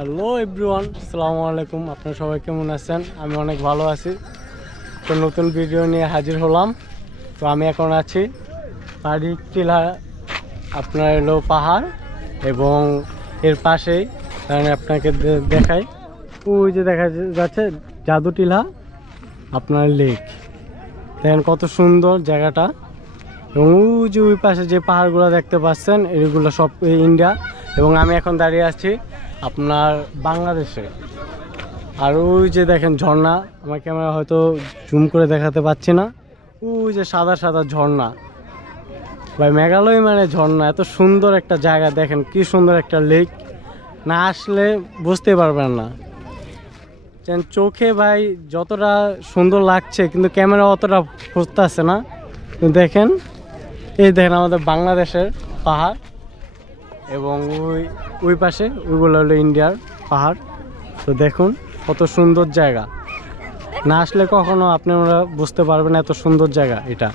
Hello everyone, আসসালামু আলাইকুম। আপনারা সবাই কেমন আছেন? আমি অনেক ভালো আছি। তো নতুন ভিডিও নিয়ে হাজির হলাম। তো আমি এখন আছি পাহাড়ি টিলা, আপনার এলো পাহাড় এবং এর পাশেই আপনাকে দেখাই, ওই যে দেখা যাচ্ছে জাদু টিলা, আপনার লেক। দেখেন কত সুন্দর জায়গাটা। এবং ওই যে ওই পাশে যে পাহাড়গুলো দেখতে পাচ্ছেন, এগুলো সব ইন্ডিয়া। এবং আমি এখন দাঁড়িয়ে আছি আপনার বাংলাদেশে। আর ওই যে দেখেন ঝর্ণা, আমার ক্যামেরা হয়তো জুম করে দেখাতে পাচ্ছি না। ওই যে সাদা সাদা ঝর্ণা, ভাই মেঘালয় মানে ঝর্ণা। এত সুন্দর একটা জায়গা, দেখেন কি সুন্দর একটা লেক, না আসলে বুঝতে পারবেন না। চোখে ভাই যতটা সুন্দর লাগছে, কিন্তু ক্যামেরা অতটা ফুটতেছে না। দেখেন, এই দেখেন আমাদের বাংলাদেশের পাহাড়, এবং ওই পাশে ওইগুলো হলো ইন্ডিয়ার পাহাড়। তো দেখুন কত সুন্দর জায়গা, না আসলে কখনো আপনারা বুঝতে পারবেন এত সুন্দর জায়গা এটা।